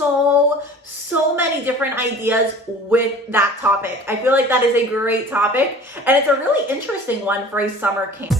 so many different ideas with that topic. I feel like that is a great topic, and it's a really interesting one for a summer camp.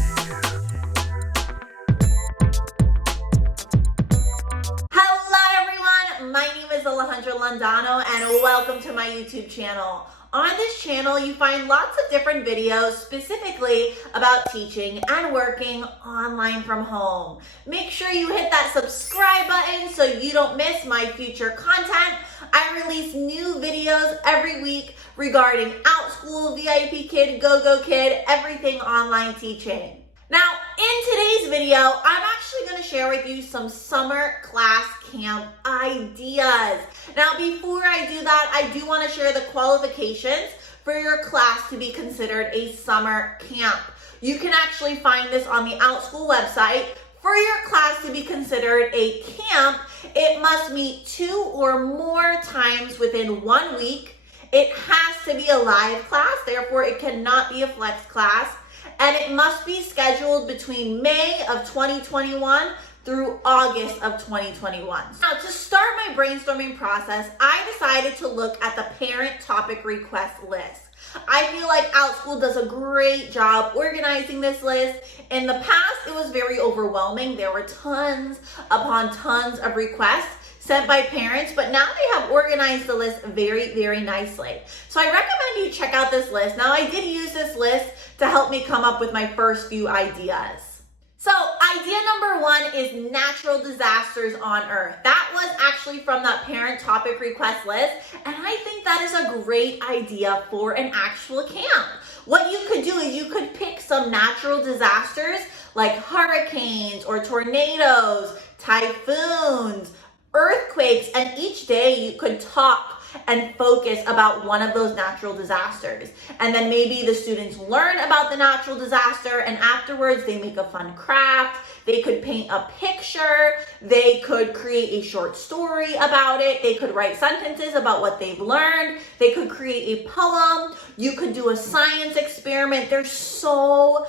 My name is Alejandra and welcome to my YouTube channel. On this channel, you find lots of different videos specifically about teaching and working online from home. Make sure you hit that subscribe button so you don't miss my future content. I release new videos every week regarding Outschool, VIPKid, GOGOKID, everything online teaching. Now, in today's video, I'm actually going to share with you some summer class camp ideas. Now, before I do that, I do want to share the qualifications for your class to be considered a summer camp. You can actually find this on the Outschool website. For your class to be considered a camp, it must meet 2 or more times within 1 week. It has to be a live class, therefore it cannot be a flex class. And it must be scheduled between May of 2021 through August of 2021. Now, to start my brainstorming process, I decided to look at the parent topic request list. I feel like Outschool does a great job organizing this list. In the past, it was very overwhelming. There were tons upon tons of requests sent by parents, but now they have organized the list very nicely. So I recommend you check out this list. Now, I did use this list to help me come up with my first few ideas. So idea number 1 is natural disasters on Earth. That was actually from that parent topic request list, and I think that is a great idea for an actual camp. What you could do is you could pick some natural disasters like hurricanes or tornadoes, typhoons, earthquakes, and each day you could talk and focus about one of those natural disasters. And then maybe the students learn about the natural disaster, and afterwards they make a fun craft. They could paint a picture. They could create a short story about it. They could write sentences about what they've learned. They could create a poem. You could do a science experiment. There's so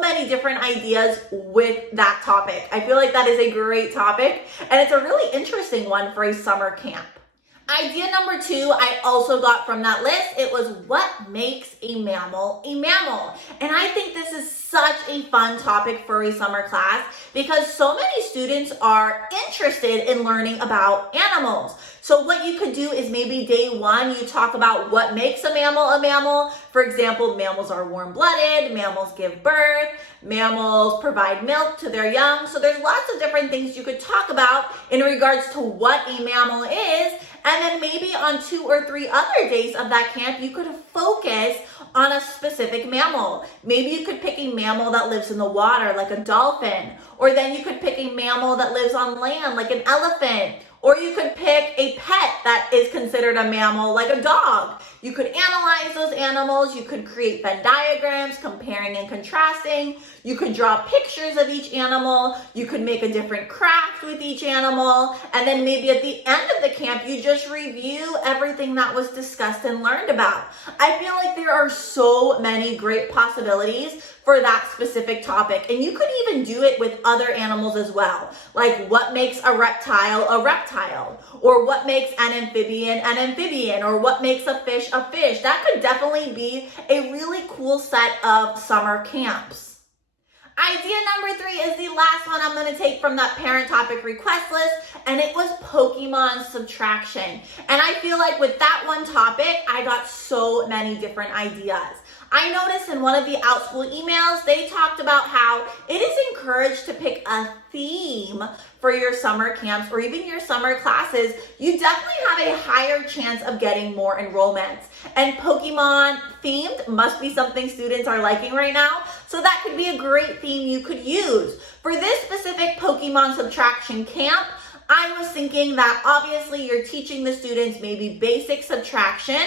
many different ideas with that topic. I feel like that is a great topic, and it's a really interesting one for a summer camp. Idea number 2, I also got from that list. It was what makes a mammal a mammal? And I think this is such a fun topic for a summer class because so many students are interested in learning about animals. So what you could do is maybe day 1, you talk about what makes a mammal a mammal. For example, mammals are warm-blooded, mammals give birth, mammals provide milk to their young. So there's lots of different things you could talk about in regards to what a mammal is. And then maybe on 2 or 3 other days of that camp, you could focus on a specific mammal. Maybe you could pick a mammal that lives in the water, like a dolphin. Or then you could pick a mammal that lives on land, like an elephant. Or you could pick a pet that is considered a mammal, like a dog. You could analyze those animals. You could create Venn diagrams, comparing and contrasting. You could draw pictures of each animal. You could make a different craft with each animal. And then maybe at the end of the camp, you just review everything that was discussed and learned about. I feel like there are so many great possibilities for that specific topic. And you could even do it with other animals as well. Like what makes a reptile, or what makes an amphibian, or what makes a fish. That could definitely be a really cool set of summer camps. Idea number 3 is the last one I'm going to take from that parent topic request list, and it was Pokemon Subtraction. And I feel like with that one topic, I got so many different ideas. I noticed in one of the Outschool emails, they talked about how it is encouraged to pick a theme for your summer camps or even your summer classes. You definitely have a higher chance of getting more enrollments. And Pokemon themed must be something students are liking right now. So that could be a great theme you could use. For this specific Pokemon Subtraction camp, I was thinking that obviously you're teaching the students maybe basic subtraction,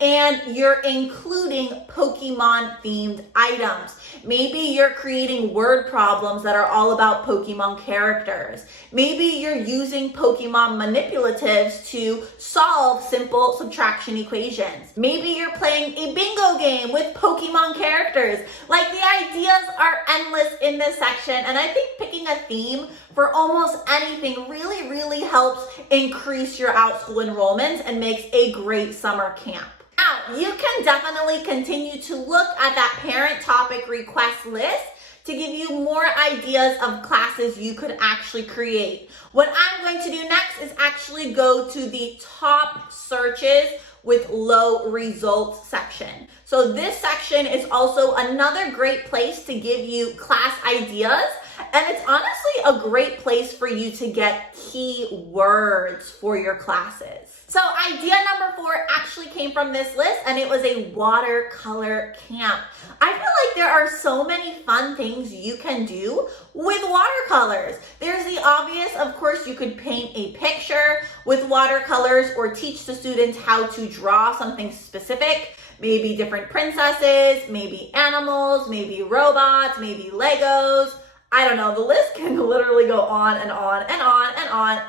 and you're including Pokemon themed items. Maybe you're creating word problems that are all about Pokemon characters. Maybe you're using Pokemon manipulatives to solve simple subtraction equations. Maybe you're playing a bingo game with Pokemon characters. Like, the ideas are endless in this section, and I think picking a theme for almost anything really helps increase your Outschool enrollments and makes a great summer camp. Now, you can definitely continue to look at that parent topic request list to give you more ideas of classes you could actually create. What I'm going to do next is actually go to the top searches with low results section. So this section is also another great place to give you class ideas, and it's honestly a great place for you to get keywords for your classes. So idea number 4 actually came from this list, and it was a watercolor camp. I feel like there are so many fun things you can do with watercolors. There's the obvious, of course, you could paint a picture with watercolors or teach the students how to draw something specific. Maybe different princesses, maybe animals, maybe robots, maybe Legos. I don't know, the list can literally go on and on and on and on and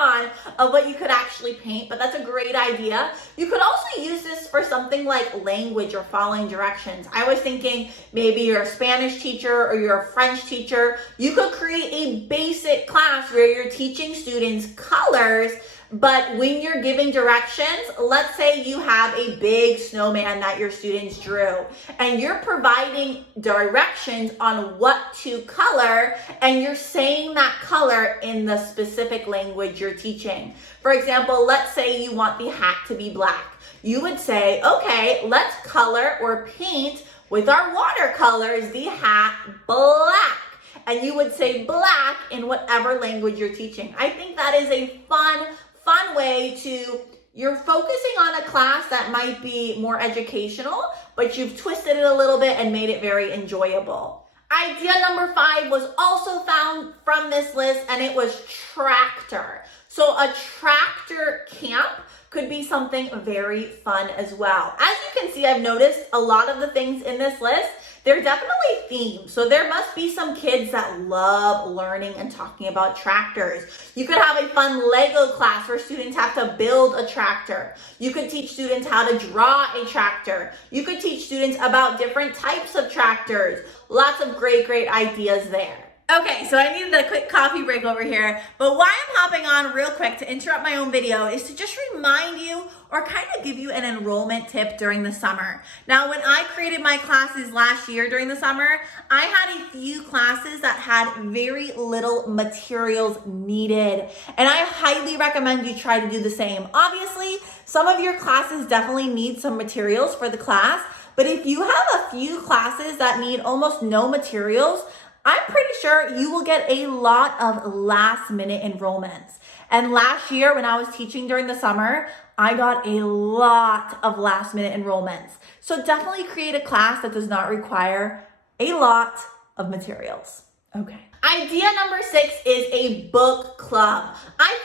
on of what you could actually paint, but that's a great idea. You could also use this for something like language or following directions. I was thinking maybe you're a Spanish teacher or you're a French teacher. You could create a basic class where you're teaching students colors, but when you're giving directions, let's say you have a big snowman that your students drew, and you're providing directions on what to color, and you're saying that color in the specific language you're teaching. For example, let's say you want the hat to be black. You would say, okay, let's color or paint with our watercolors the hat black. And you would say black in whatever language you're teaching. I think that is a fun way to, you're focusing on a class that might be more educational, but you've twisted it a little bit and made it very enjoyable. Idea number 5 was also found from this list, and it was tractor. So a tractor camp could be something very fun as well. As you can see, I've noticed a lot of the things in this list, they're definitely themed. So there must be some kids that love learning and talking about tractors. You could have a fun Lego class where students have to build a tractor. You could teach students how to draw a tractor. You could teach students about different types of tractors. Lots of great ideas there. Okay, so I needed a quick coffee break over here, but why I'm hopping on real quick to interrupt my own video is to just remind you or kind of give you an enrollment tip during the summer. Now, when I created my classes last year during the summer, I had a few classes that had very little materials needed, and I highly recommend you try to do the same. Obviously, some of your classes definitely need some materials for the class, but if you have a few classes that need almost no materials, I'm pretty sure you will get a lot of last-minute enrollments. And last year when I was teaching during the summer, I got a lot of last-minute enrollments. So definitely create a class that does not require a lot of materials. Okay. Idea number 6 is a book club. I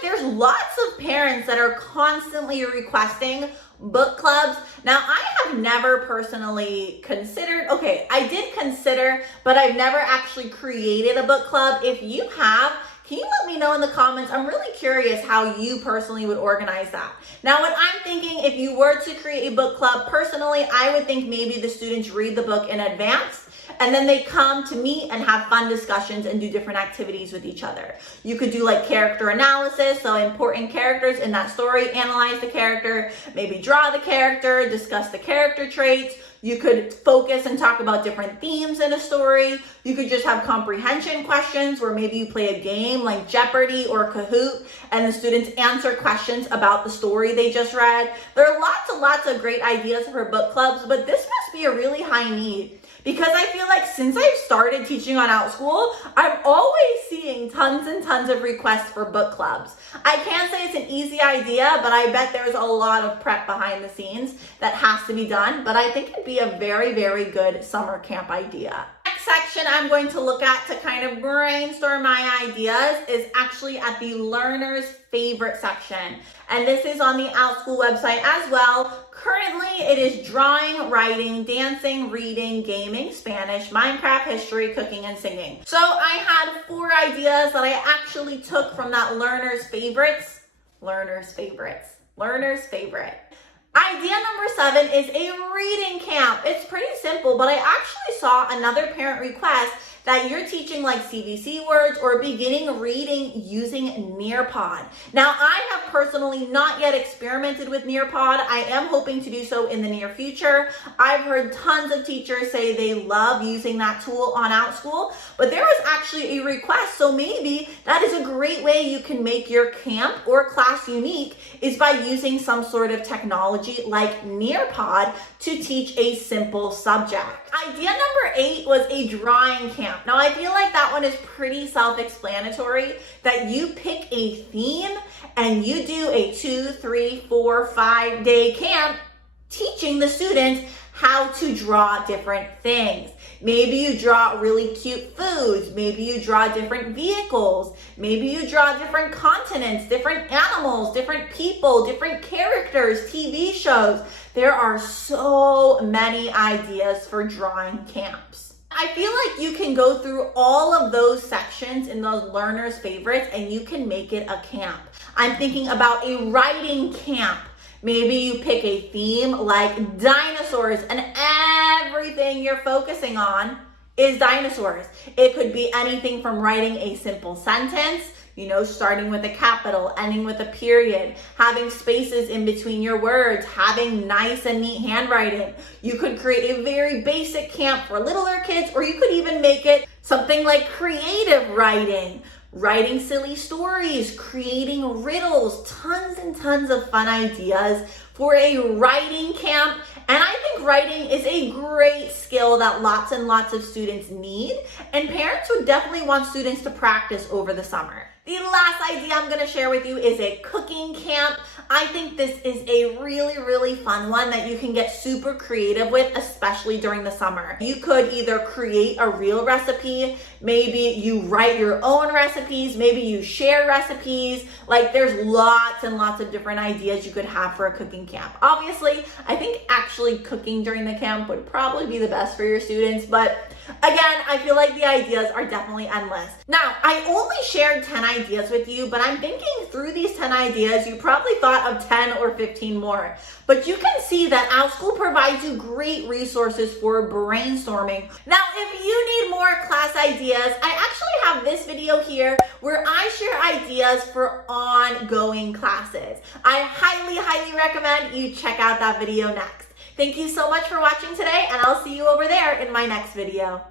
feel like there's lots of parents that are constantly requesting book clubs. Now, I have never personally considered, I did consider, but I've never actually created a book club. If you have, can you let me know in the comments? I'm really curious how you personally would organize that. Now, what I'm thinking, if you were to create a book club, personally, I would think maybe the students read the book in advance, and then they come to meet and have fun discussions and do different activities with each other. You could do like character analysis, so important characters in that story, analyze the character, maybe draw the character, discuss the character traits. You could focus and talk about different themes in a story. You could just have comprehension questions where maybe you play a game like Jeopardy or Kahoot, and the students answer questions about the story they just read. There are lots and lots of great ideas for book clubs, but this must be a really high need. Because I feel like since I've started teaching on Outschool, I'm always seeing tons and tons of requests for book clubs. I can't say it's an easy idea, but I bet there's a lot of prep behind the scenes that has to be done. But I think it'd be a very good summer camp idea. Next section I'm going to look at to kind of brainstorm my ideas is actually at the learner's favorite section. And this is on the Outschool website as well. Currently, it is drawing, writing, dancing, reading, gaming, Spanish, Minecraft, history, cooking, and singing. So I had 4 ideas that I actually took from that learner's favorites. Learner's favorites. Learner's favorite. Idea number 7 is a reading camp. It's pretty simple, but I actually saw another parent request that you're teaching like CVC words or beginning reading using Nearpod. Now, I have personally not yet experimented with Nearpod. I am hoping to do so in the near future. I've heard tons of teachers say they love using that tool on Outschool, but there was actually a request, so maybe that is a great way you can make your camp or class unique is by using some sort of technology like Nearpod to teach a simple subject. Idea number 8 was a drawing camp. Now, I feel like that one is pretty self-explanatory, that you pick a theme and you do a 2, 3, 4, 5 day camp teaching the students how to draw different things. Maybe you draw really cute foods. Maybe you draw different vehicles. Maybe you draw different continents, different animals, different people, different characters, TV shows. There are so many ideas for drawing camps. I feel like you can go through all of those sections in those learners' favorites and you can make it a camp. I'm thinking about a writing camp. Maybe you pick a theme like dinosaurs and everything you're focusing on is dinosaurs. It could be anything from writing a simple sentence, starting with a capital, ending with a period, having spaces in between your words, having nice and neat handwriting. You could create a very basic camp for littler kids, or you could even make it something like creative writing. Writing silly stories, creating riddles, tons and tons of fun ideas for a writing camp. And I think writing is a great skill that lots and lots of students need, and parents would definitely want students to practice over the summer. The last idea I'm going to share with you is a cooking camp. I think this is a really, really fun one that you can get super creative with, especially during the summer. You could either create a real recipe, maybe you write your own recipes, maybe you share recipes. Like, there's lots and lots of different ideas you could have for a cooking camp. Obviously, I think actually cooking during the camp would probably be the best for your students, but again, I feel like the ideas are definitely endless. Now, I only shared 10 ideas with you, but I'm thinking through these 10 ideas, you probably thought of 10 or 15 more. But you can see that Outschool provides you great resources for brainstorming. Now, if you need more class ideas, I actually have this video here where I share ideas for ongoing classes. I highly, highly recommend you check out that video next. Thank you so much for watching today, and I'll see you over there in my next video.